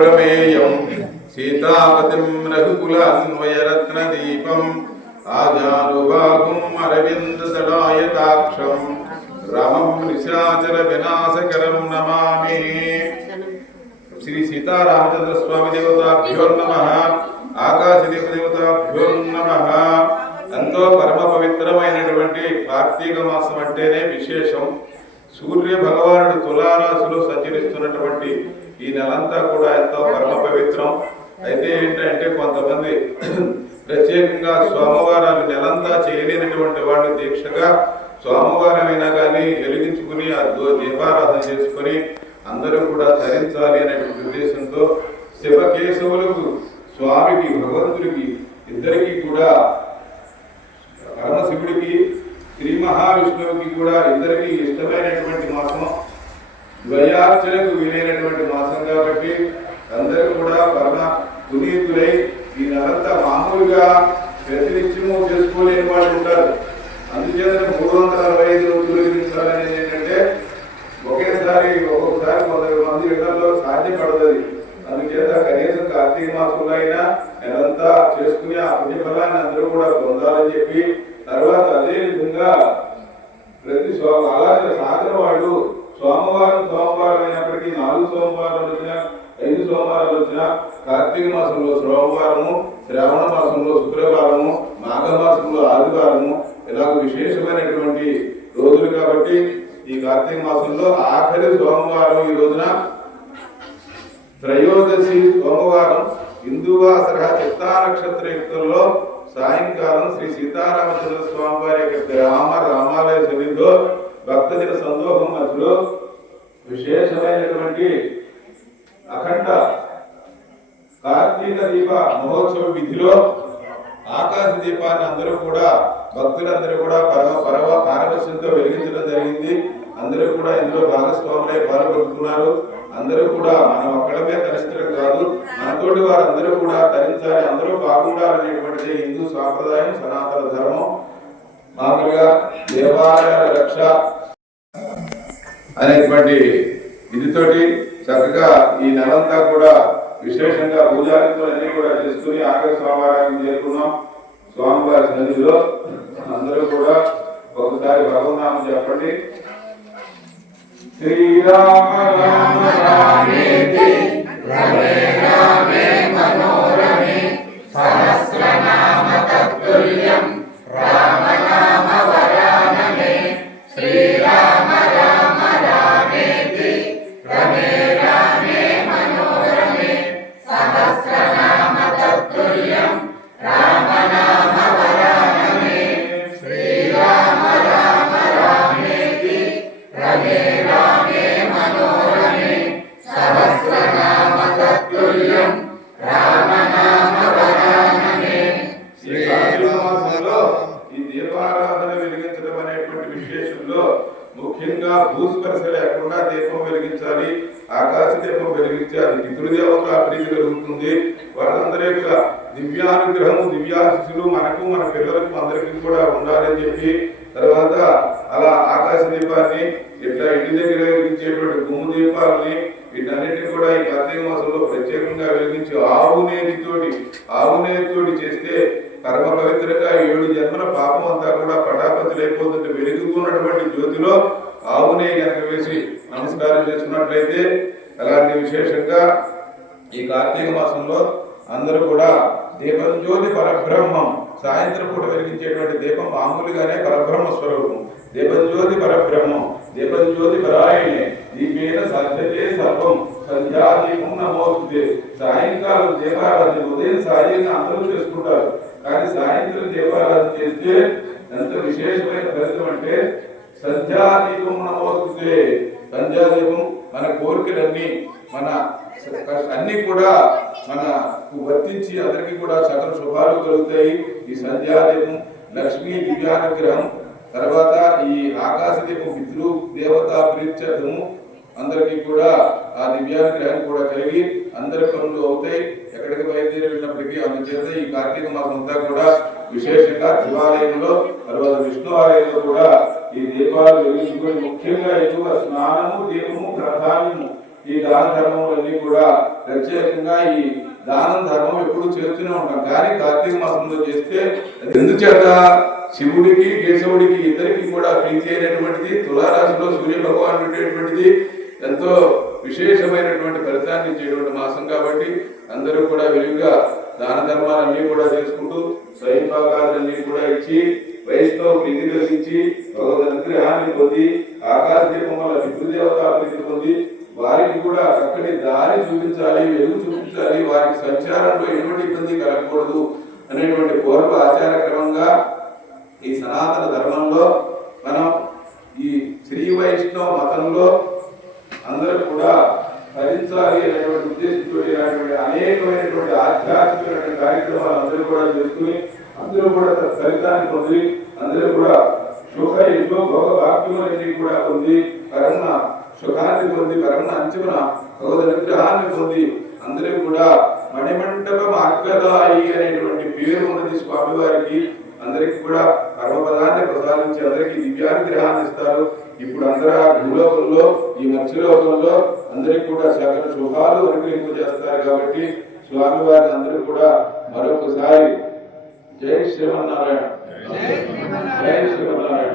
ప్రమేయం సీతాపతిం రఘుకుల అన్వయరత్నదీపం ఆజానుబాహుం అరవిందదళాయతాక్షం రామం నిశాచర వినాశకరం నమామి శ్రీ సీతారామచంద్ర స్వామి దేవతాభ్యో నమ ఆకాశ దేవతాభ్యో నమ ఎంతో పరమ పవిత్రమైనటువంటి కార్తీక మాసం అంటేనే విశేషం. సూర్య భగవానుడు తులారాశిలో సంచరిస్తున్నటువంటి ఈ నెలంతా కూడా ఎంతో పరమ పవిత్రం. అయితే ఏంటంటే కొంతమంది ప్రత్యేకంగా సోమవారాలు నెలంతా చేయలేనటువంటి వాడిని దీక్షగా సోమవారం అయినా కానీ వెలిగించుకుని ఆ దీపారాధన చేసుకుని అందరూ కూడా ధరించాలి అనేటువంటి ఉద్దేశంతో శివకేశవులకు స్వామికి భగవంతుడికి ఇద్దరికి కూడా పరమశివుడికి శ్రీ మహావిష్ణువుకి కూడా ఇద్దరికి ఇష్టమైనటువంటి మాసం ద్వయార్చనకు వీలైనటువంటి మాసం కాబట్టి అందరూ కూడా పరమ పునీతులై ఈ నెలంతా మామూలుగా ప్రతినిత్యము చేసుకోలేని వాళ్ళు ఉంటారు. అందుచేత మూడు వందల అరవై ఐదు రోజులు వెలిగించాలనేది ఏంటంటే ఒకేసారి ఒక్కొక్కసారి కొంతమంది ఇళ్ళలో సాధ్యపడదది అందుచేత కనీసం కార్తీక మాసంలో అయినా నెలంతా చేసుకుని ఆ పుణ్యఫలాన్ని అందరూ కూడా పొందాలని చెప్పి తర్వాత అదే విధంగా ప్రతి అలాగే సాధన వాళ్ళు సోమవారం సోమవారం అయినప్పటికీ నాలుగు సోమవారాలు వచ్చినా ఐదు సోమవారాలు వచ్చినా కార్తీక మాసంలో సోమవారము శ్రావణ మాసంలో శుక్రవారము మాఘ మాసంలో ఆదివారము ఇలాగ విశేషమైనటువంటి రోజులు కాబట్టి ఈ కార్తీక మాసంలో ఆఖరి సోమవారం ఈ రోజున త్రయోదశి సోమవారం హిందూవాసర చిత్తా నక్షత్ర యుక్తంలో సాయంకాలం శ్రీ సీతారామచంద్ర స్వామి వారి యొక్క రామ రామాలయ సన్నిధిలో భక్తజన సందోహం మధ్యలో విశేషమైనటువంటి అఖండ కార్తీక దీప మహోత్సవ విధిలో ఆకాశ దీపాన్ని అందరూ కూడా భక్తులందరూ కూడా పరమ పరమ పారవశ్యంతో వెలిగించడం జరిగింది. అందరూ కూడా ఇందులో భాగస్వాములై పాల్గొంటున్నారు. అందరూ కూడా మనం ఒక్కడమే తరించడం కాదు మనతోటి వారందరూ కూడా తరించాలి అందరూ బాగుండాలనేటువంటిది హిందూ సాంప్రదాయం సనాతన ధర్మం. మామూలుగా దేవాలయాల రక్ష అనేటువంటి ఇదితోటి చక్కగా ఈ నెలంతా కూడా విశేషంగా పూజారితో అన్ని కూడా చేసుకుని ఆఖరి సోమవారానికి చేరుకున్నాం. స్వామివారి సన్నిధిలో అందరూ కూడా ఒకసారి భగవన్నామం చెప్పండి. శ్రీరామ రామ రామేతి. అనేటువంటి విశేషంలో ముఖ్యంగా భూస్పర్శ లేకుండా దీపం వెలిగించాలి ఆకాశ దీపం వెలిగించాలి. పితృదేవత ప్రీతి కలుగుతుంది వాళ్ళందరి యొక్క దివ్యానుగ్రహము దివ్యాశిషులు మనకు మన పిల్లలకు అందరికీ కూడా ఉండాలని చెప్పి తర్వాత అలా ఆకాశ దీపాన్ని ఇట్లా ఇంటి దగ్గర వెలిగించేటువంటి భూమి దీపాలని వీటన్నిటిని కూడా ఈ కార్తీక మాసంలో ప్రత్యేకంగా వెలిగించి ఆవు నేతితోటి ఆవు నేతితోటి చేస్తే పరమ పవిత్రంగా ఏడు జన్మల పాపం అంతా కూడా పటాపతులైపోతుంటే వెలుగుతున్నటువంటి జ్యోతిలో ఆవునే కనుక వేసి నమస్కారం చేసుకున్నట్లయితే అలాంటి విశేషంగా ఈ కార్తీక మాసంలో అందరూ కూడా దీపం జ్యోతి పరబ్రహ్మం సాయంత్రం పూట వెలిగించేటువంటి దీపం మామూలుగానే పరబ్రహ్మ స్వరూపం. దీపజ్యోతి పరబ్రహ్మం దీపజ్యోతి పరాయణే దీపేన సత్యతే సర్వం సంధ్యా దీపం నమోస్తుతే సాయంకాలం దీపారాధన ఉదయం అందరూ చేసుకుంటారు. కానీ సాయంత్రం దీపారాధన చేస్తే ఎంత విశేషమైన ఫలితం అంటే సంధ్యాదీపం నమోస్తుతే సంధ్యాదీపం మన కోరికలన్నీ మన అన్ని కూడా మన వర్తించి అందరికీ కూడా సకల శుభాలు కలుగుతాయి. ఈ సంధ్యాదీపం లక్ష్మీ దివ్యానుగ్రహం తర్వాత ఈ ఆకాశదీపం పితృ దేవతా ప్రీత్యర్థము అందరికీ కూడా ఆ దివ్యానుగ్రహం కూడా కలిగి అందరి పనులు అవుతాయి. ఎక్కడికి బయలుదేరి వెళ్ళినప్పటికీ అందుచేత ఈ కార్తీక మాసం అంతా కూడా విశేషంగా శివాలయంలో తర్వాత విష్ణు ఆలయంలో కూడా ఈ దీపాలు వెలిగించుకొని ముఖ్యంగా ఎక్కువ స్నానము దీపము ప్రధానము ఈ దాన ధర్మములన్నీ కూడా ప్రత్యేకంగా ఈ దానం ధర్మం ఎప్పుడు చేస్తూనే ఉంటాం. కానీ కార్తీక మాసంలో చేస్తే ఎందుచేత? శివుడికి కేశవుడికి ఇద్దరికి కూడా ప్రీతి అయినటువంటిది తులారాశిలో సూర్య భగవాన్ ఉండేటువంటిది ఎంతో విశేషమైనటువంటి ఫలితాన్ని ఇచ్చేటువంటి మాసం కాబట్టి అందరూ కూడా విలువగా దాన ధర్మాలన్నీ కూడా చేసుకుంటూ స్వయం భాగాలన్నీ కూడా ఇచ్చి వయసుతో ప్రీతి కలిగించి భగవద్ అనుగ్రహాన్ని పొంది ఆకాశ దీపం వల్ల పితృదేవత పొంది వారికి కూడా చక్కటి దారి చూపించాలి వెలుగు చూపించాలి వారికి సంచారంలో ఎటువంటి ఇబ్బంది కలగకూడదు అనేటువంటి పూర్వ ఆచార క్రమంగా ఈ సనాతన ధర్మంలో మనం ఈ శ్రీ వైష్ణవ మతంలో అందరూ కూడా భరించాలి అనేటువంటి ఉద్దేశంతో ఇలాంటి అనేకమైనటువంటి ఆధ్యాత్మికమైన కార్యక్రమాలు అందరూ కూడా చేసుకుని అందరూ కూడా ఫలితాన్ని పొంది అందరూ కూడా సుఖ యశో భోగ భాగ్యములన్నీ కూడా పొంది పరమ సుఖాన్ని పొంది పరమ అంచున భగవద్ అనుగ్రహాన్ని పొంది అందరూ కూడా మణిమంటప మార్గదాయి అనేటువంటి పేరు ఉన్నది స్వామివారికి. అందరికి కూడా పరమపదాన్ని ప్రసాదించి అందరికి దివ్యానుగ్రహాన్ని ఇస్తారు. ఇప్పుడు అందరూ ఆ భూలోకంలో ఈ మత్స్యలోకంలో అందరికి కూడా సకల శుభాలు అనుగ్రహింపజేస్తారు కాబట్టి స్వామివారిని అందరూ కూడా మరొకసారి జై శ్రీమన్నారాయణ. జై శ్రీమన్నారాయణ.